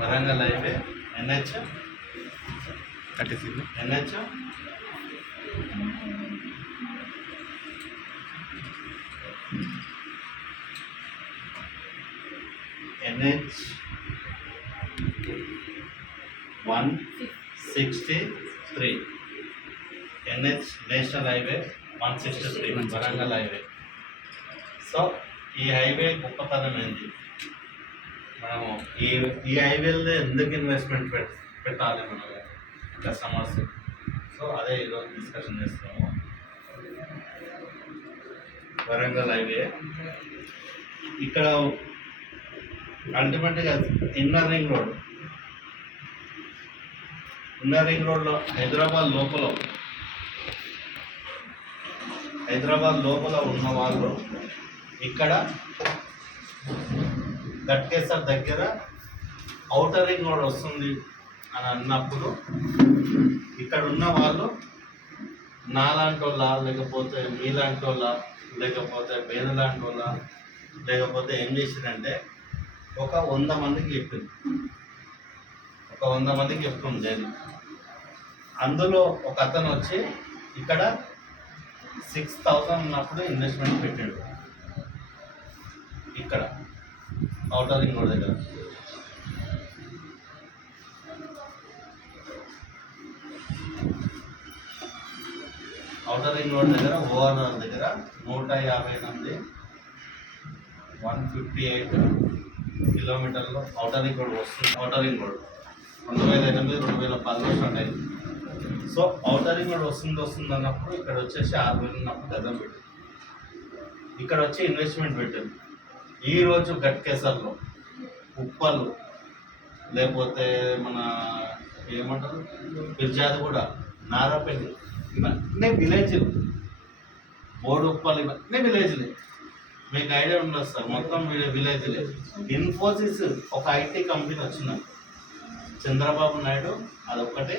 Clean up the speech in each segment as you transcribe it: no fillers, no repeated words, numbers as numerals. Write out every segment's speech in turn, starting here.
Warangal highway NH 36 NH NH 163 NH national highway 163 Warangal highway. So ఈ highway గొప్పతనం ఏంటి, మనము ఈ హైవేలో ఎందుకు ఇన్వెస్ట్మెంట్ పెట్టాలి మన కస్టమర్స్, సో అదే ఈరోజు డిస్కషన్ చేస్తున్నాము. వరంగల్ హైవే ఇక్కడ అల్టిమేట్గా ఇన్నర్ రింగ్ రోడ్లో హైదరాబాద్ లోపల ఉన్న వాళ్ళు ఇక్కడ గట్కేసర్ దగ్గర ఔటర్ రింగ్ రోడ్ వస్తుంది అని అన్నప్పుడు ఇక్కడ ఉన్న వాళ్ళు నాలాంటి వాళ్ళ, లేకపోతే మీలాంటి వాళ్ళ, లేకపోతే బేనులాంటి వాళ్ళ, లేకపోతే ఏం చేసిందంటే ఒక 100 మందికి చెప్తుంది నేను. అందులో ఒక అతను వచ్చి ఇక్కడ 6,000 ఉన్నప్పుడు ఇన్వెస్ట్మెంట్ పెట్టాడు ఇక్కడ ఔటర్ రింగ్ రోడ్ దగ్గర. ఔటర్ రింగ్ రోడ్ దగ్గర ఓఆర్ఆర్ దగ్గర 158 158 కిలోమీటర్లు ఔటర్ రింగ్ రోడ్ వస్తుంది. ఔటర్ రింగ్ రోడ్ 2008 2010లో స్టార్ట్ అయింది. సో ఔటర్ రింగ్ రోడ్ వస్తుంది అన్నప్పుడు ఇక్కడ వచ్చేసి 6,000 ఉన్నప్పుడు గజం పెట్టింది. ఇక్కడ వచ్చి ఇన్వెస్ట్మెంట్ పెట్టింది. ఈరోజు గట్కేసర్లో, ఉప్పలు, లేకపోతే మన ఏమంటారు పిర్జాదిగూడ, నారాపల్లి, ఇవన్నీ విలేజ్లు, బోర్డు ఉప్పలు, ఇవన్నీ విలేజ్లే. మీకు ఐడియా ఉండదు సార్, మొత్తం విలేజ్లే. ఇన్ఫోసిస్ ఒక ఐటీ కంపెనీ వచ్చిన చంద్రబాబు నాయుడు అదొక్కటే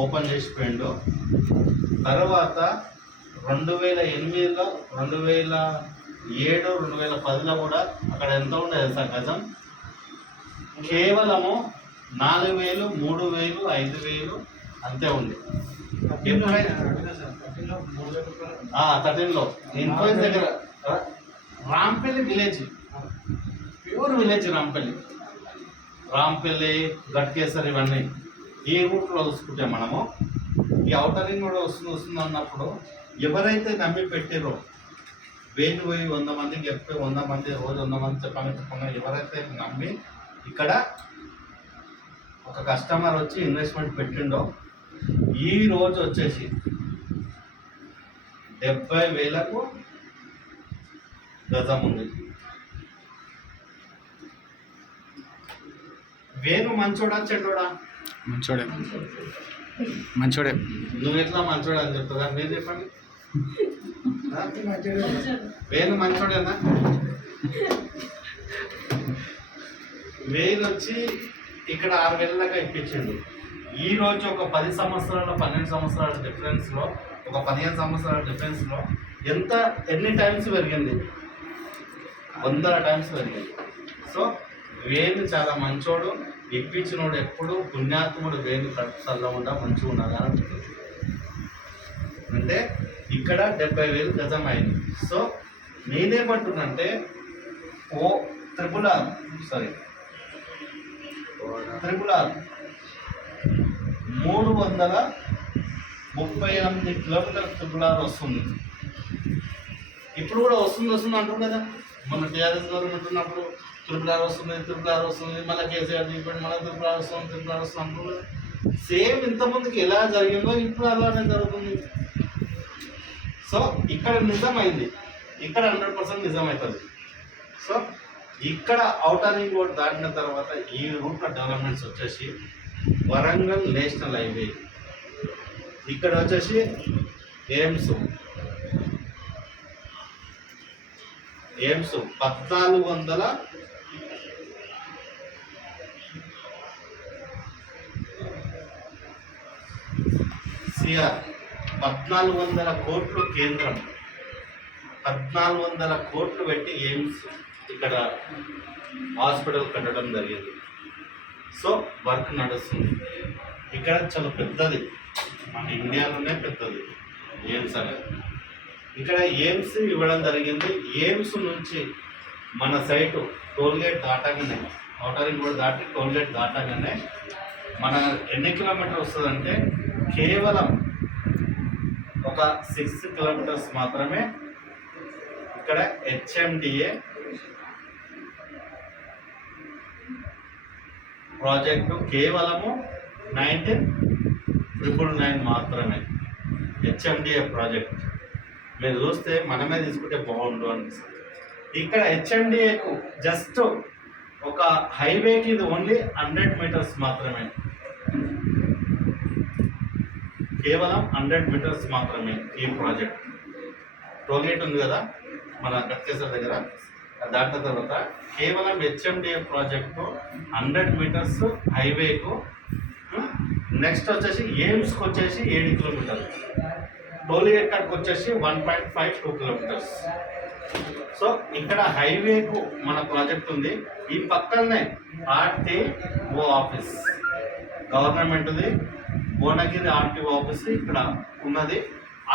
ఓపెన్ చేసిపోయిండు. తర్వాత 2008లో 2007 2010లో కూడా అక్కడ ఎంత ఉండేది సార్ గజం, కేవలము 4,000 3,000 5,000 అంతే ఉంది. 13లో ఇన్ఫోసిస్ దగ్గర Rampalli village, pure village Rampalli Ghatkesar ఇవన్నీ ఈ రూట్లో చూసుకుంటే మనము ఈ ఔటర్ రింగ్ కూడా వస్తుంది అన్నప్పుడు ఎవరైతే నమ్మి పెట్టారో, వేలు పోయి 100 మందికి చెప్తే 100 మంది రోజు 100 మంది చెప్పకుండా ఎవరైతే నమ్మి ఇక్కడ ఒక కస్టమర్ వచ్చి ఇన్వెస్ట్మెంట్ పెట్టిండో ఈ రోజు వచ్చేసి 70,000కు గజం ఉంది. వేణు మంచోడా చెడ్డోడా? మంచోడే. నువ్వు ఎట్లా మంచోడా అని చెప్తారా? మీరు చెప్పండి. వేణు మంచోడేనా? వేణు వచ్చి ఇక్కడ 6,000 దాకా ఇప్పించిండు. ఈ రోజు ఒక 10 సంవత్సరాల 12 సంవత్సరాల డిఫరెన్స్లో, ఒక 15 సంవత్సరాల డిఫరెన్స్లో ఎన్ని టైమ్స్ పెరిగింది? 100 టైమ్స్ పెరిగింది. సో వేణు చాలా మంచోడు, ఇప్పించినోడు ఎప్పుడు పుణ్యాత్ముడు. వేణు కట్టు చల్లకుండా మంచిగా ఉన్నదా అంటే ఇక్కడ 70,000 గజం అయింది. సో నేనేమంటున్నంటే త్రిపుల్ ఆర్ 338 కిలోమీటర్ల త్రిపుల్ ఆర్ వస్తుంది. ఇప్పుడు కూడా వస్తుంది అంటారు కదా. మన టీఆర్ఎస్ గవర్నమెంట్ ఉన్నప్పుడు త్రిపుల్ ఆర్ వస్తుంది, మళ్ళీ కేసీఆర్ దిగిపోయి మళ్ళీ త్రిపుల్ ఆర్ వస్తుంది అంటారు. సేమ్ ఇంతమందికి ఎలా జరిగిందో ఇప్పుడు అలానే జరుగుతుంది. సో ఇక్కడ నిజమైంది, ఇక్కడ 100% నిజమవుతుంది. సో ఇక్కడ ఔటర్ రింగ్ రోడ్ దాటిన తర్వాత ఈ రూట్లో డెవలప్మెంట్స్ వచ్చేసి వరంగల్ నేషనల్ హైవే, ఇక్కడ వచ్చేసి ఎయిమ్స్ 1400 CR 1400 కోట్లు కేంద్రం 1400 కోట్లు పెట్టి ఎయిమ్స్ ఇక్కడ హాస్పిటల్ కట్టడం జరిగింది. సో వర్క్ నడుస్తుంది. ఇక్కడ చాలా పెద్దది, మన ఇండియాలోనే పెద్దది ఎయిమ్స్ అనేది. ఇక్కడ ఎయిమ్స్ ఇవ్వడం జరిగింది. ఎయిమ్స్ నుంచి మన సైటు టోల్గేట్ దాటగానే, ఔటర్ రింగ్ రోడ్ దాటి టోల్గేట్ దాటగానే మన ఎన్ని కిలోమీటర్ వస్తుందంటే కేవలం ఒక 6 కిలోమీటర్స్ మాత్రమే. ఇక్కడ హెచ్ఎండిఏ ప్రాజెక్టు కేవలము 19,999 మాత్రమే. హెచ్ఎండిఏ ప్రాజెక్ట్ మీరు చూస్తే మనమే తీసుకుంటే బాగుండు అనిపిస్తుంది. ఇక్కడ హెచ్ఎండిఏకు జస్ట్ ఒక హైవేకి ఇది ఓన్లీ 100 మీటర్స్ మాత్రమే, కేవలం 100 మీటర్స్ మాత్రమే. ఈ ప్రాజెక్ట్ టోల్గేట్ ఉంది కదా మన గట్కేసర్ దగ్గర, దాటిన తర్వాత కేవలం హెచ్ఎండిఏ ప్రాజెక్టు 100 మీటర్స్ హైవేకు. నెక్స్ట్ వచ్చేసి ఎయిమ్స్కి వచ్చేసి 7 కిలోమీటర్లు, టోల్గేట్ కాడికి వచ్చేసి 1.52 కిలోమీటర్స్. సో ఇక్కడ హైవేకు మన ప్రాజెక్ట్ ఉంది. ఈ పక్కనే ఆర్టీఓ ఆఫీస్ గవర్నమెంట్ది, భువనగిరి ఆర్టీఓ ఆఫీస్ ఇక్కడ ఉన్నది.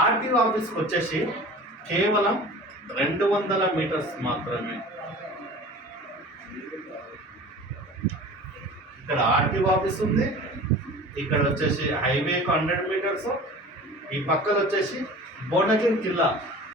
ఆర్టీఓ ఆఫీస్కి వచ్చేసి కేవలం 200 మీటర్స్ మాత్రమే. ఇక్కడ ఆర్టీఓ ఆఫీస్ ఉంది, ఇక్కడ వచ్చేసి హైవేకు 100 మీటర్స్, ఈ పక్కన వచ్చేసి భువనగిరి కిల్లా